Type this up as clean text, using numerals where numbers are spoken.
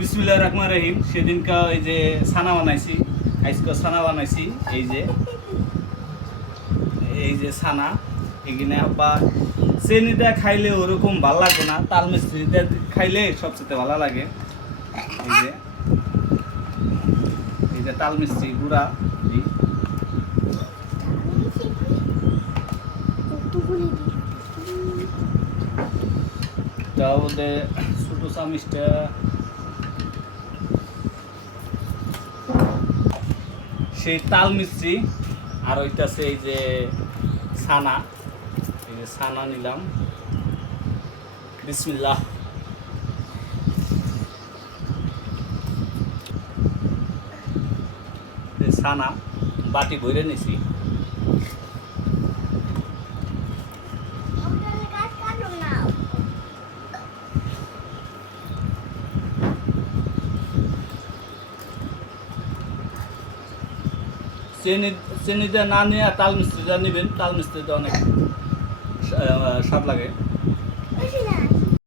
বিসমিল্লাহির রহমানির রহিম। সেদিনকা ওই যে ছানা বানাইছি, আজকে ছানা বানাইছি। এই যে ছানা এখানে বা চেনিটা খাইলে ওরকম ভালো লাগে না, তাল মিস্ত্রিটা খাইলে সবচেয়ে ভালো লাগে। এই যে তাল মিস্ত্রি গুঁড়া দিই। তার মধ্যে ছোটো চামিচটা সেই তাল মিস্ত্রি, আর ওইটাছে এই যে ছানা। এই যে ছানা নিলাম। বিসমিল্লাহ। ছানা বাটি ভরে নিছি। চিনিটা না নিয়ে তাল মিস্ত্রিটা নেবেন, তাল মিস্ত্রিটা অনেক স্বাদ লাগে।